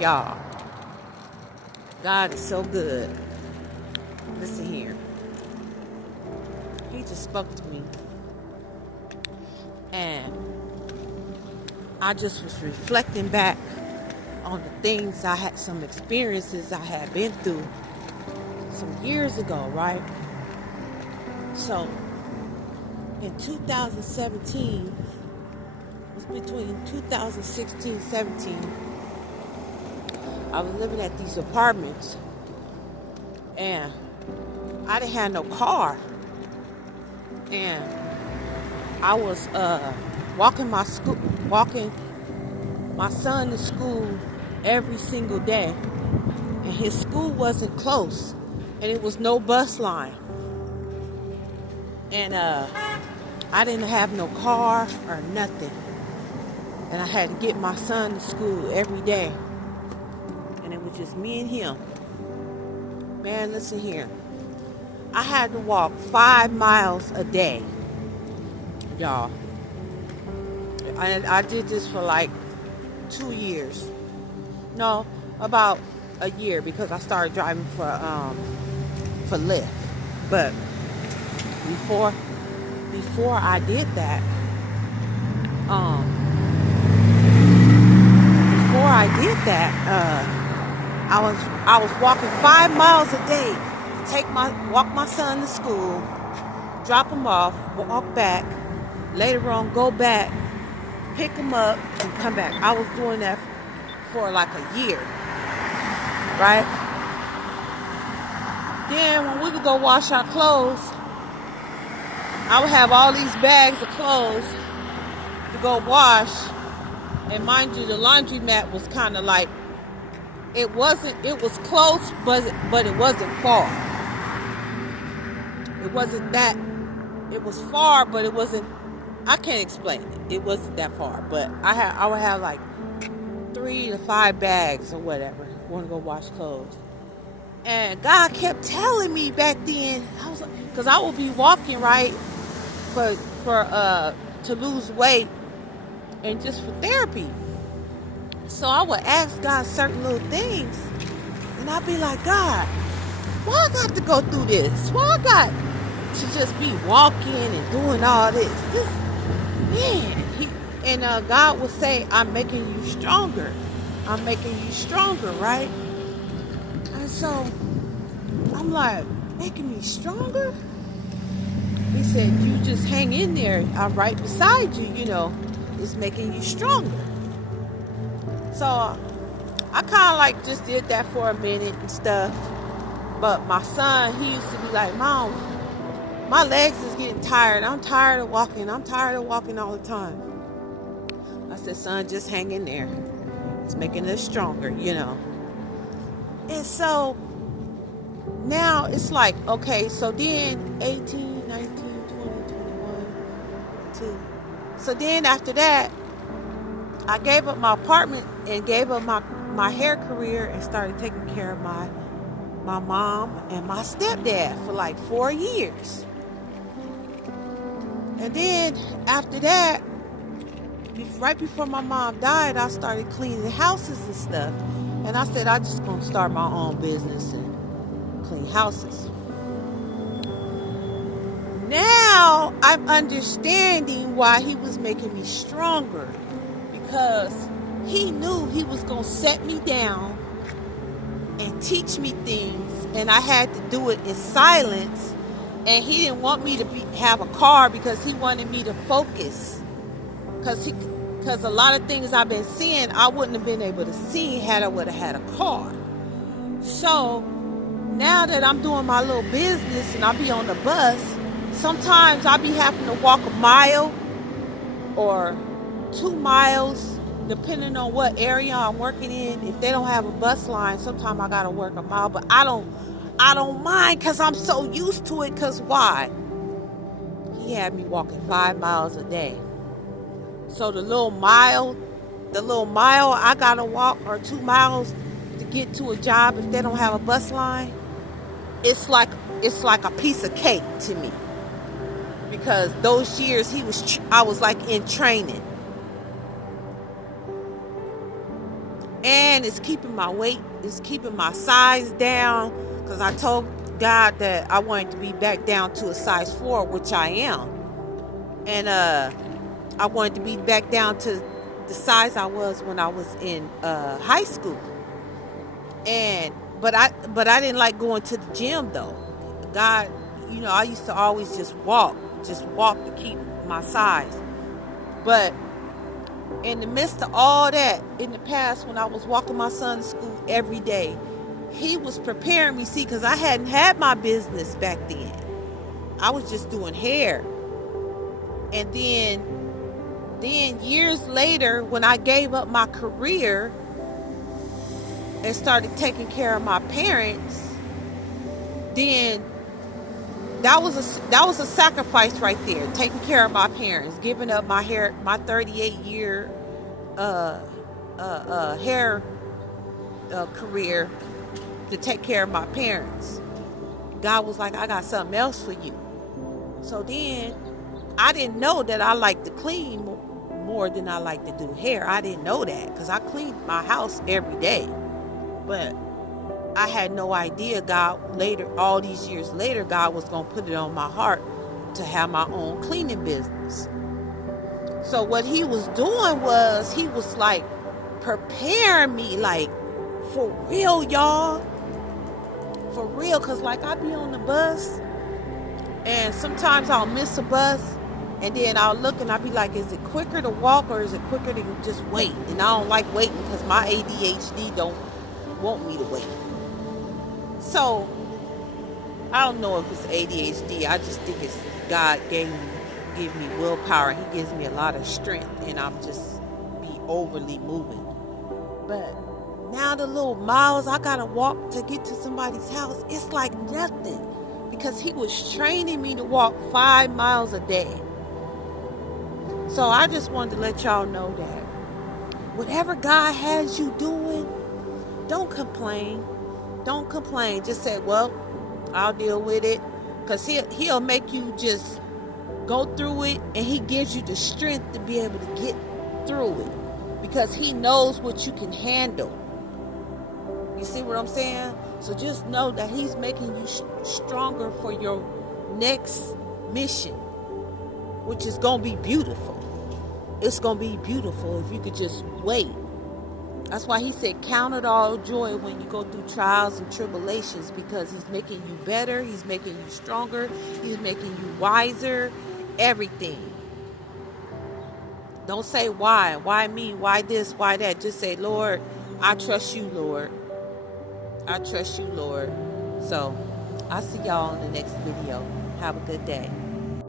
Y'all, God is so good. Listen here. He just spoke to me. And I just was reflecting back on the things I had, some experiences I had been through some years ago, right? So, in 2017, it was between 2016 and 17, I was living at these apartments, and I didn't have no car, and I was walking my son to school every single day, and his school wasn't close, and it was no bus line, and I didn't have no car or nothing, and I had to get my son to school every day, and it was just me and him. Man, listen here. I had to walk 5 miles a day, y'all. I did this for like 2 years. No, about a year, because I started driving for Lyft. But before I did that, I was walking 5 miles a day to walk my son to school, drop him off, walk back, later on go back, pick him up, and come back. I was doing that for like a year, right? Then when we would go wash our clothes, I would have all these bags of clothes to go wash. And mind you, the laundromat was kind of like, it was close, but it wasn't far. It wasn't that, it was far, but it wasn't, I can't explain it. It wasn't that far, but I would have like 3 to 5 bags or whatever, want to go wash clothes. And God kept telling me back then, I was like, because I would be walking, right, to lose weight and just for therapy. So I would ask God certain little things, and I'd be like, God, why I got to go through this? Why I got to just be walking and doing all this? God would say, I'm making you stronger. I'm making you stronger, right? And so I'm like, making me stronger? He said, you just hang in there. I'm right beside you, it's making you stronger. So I kind of like just did that for a minute and stuff. But my son, he used to be like, Mom, my legs is getting tired. I'm tired of walking. I'm tired of walking all the time. I said, son, just hang in there. It's making us stronger, And so now it's like, okay, so then 18, 19, 20, 21, 2. So then after that, I gave up my apartment and gave up my hair career and started taking care of my mom and my stepdad for like 4 years. And then after that, right before my mom died, I started cleaning houses and stuff. And I said, I'm just going to start my own business and clean houses. Now I'm understanding why he was making me stronger. Because he knew he was going to set me down and teach me things. And I had to do it in silence. And he didn't want me to have a car because he wanted me to focus. Because a lot of things I've been seeing, I wouldn't have been able to see had I would have had a car. So now that I'm doing my little business and I'll be on the bus, sometimes I'll be having to walk a mile or 2 miles, depending on what area I'm working in. If they don't have a bus line, sometimes I gotta work a mile, but I don't mind because I'm so used to it. Because why? He had me walking 5 miles a day. So the little mile I gotta walk, or 2 miles to get to a job if they don't have a bus line, it's like a piece of cake to me. Because those years I was like in training. And it's keeping my weight, it's keeping my size down, because I told God that I wanted to be back down to a size 4, which I am. And I wanted to be back down to the size I was when I was in high school. And but I didn't like going to the gym though. God, I used to always just walk to keep my size. But in the midst of all that, in the past, when I was walking my son to school every day, he was preparing me, see, because I hadn't had my business back then. I was just doing hair. And then years later, when I gave up my career and started taking care of my parents, then that was a sacrifice right there. Taking care of my parents, giving up my 38-year hair career to take care of my parents. God was like, I got something else for you. So then I didn't know that I like to clean more than I like to do hair. I didn't know that, because I cleaned my house every day. But I had no idea all these years later, God was going to put it on my heart to have my own cleaning business. So what he was doing was, he was like preparing me, like, for real, y'all. For real, because like I be on the bus, and sometimes I'll miss a bus, and then I'll look and I'll be like, is it quicker to walk or is it quicker to just wait? And I don't like waiting, because my ADHD don't want me to wait. So I don't know if it's ADHD. I just think it's God give me willpower. He gives me a lot of strength, and I'm just be overly moving. But now the little miles I gotta walk to get to somebody's house, it's like nothing, because he was training me to walk 5 miles a day. So I just wanted to let y'all know that whatever God has you doing, don't complain. Don't complain. Just say, well, I'll deal with it. Because he'll make you just go through it, and he gives you the strength to be able to get through it, because he knows what you can handle. You see what I'm saying? So just know that he's making you stronger for your next mission, which is going to be beautiful. It's going to be beautiful if you could just wait. That's why he said, count it all joy when you go through trials and tribulations, because he's making you better. He's making you stronger. He's making you wiser. Everything. Don't say why. Why me? Why this? Why that? Just say, Lord, I trust you, Lord. I trust you, Lord. So I'll see y'all in the next video. Have a good day.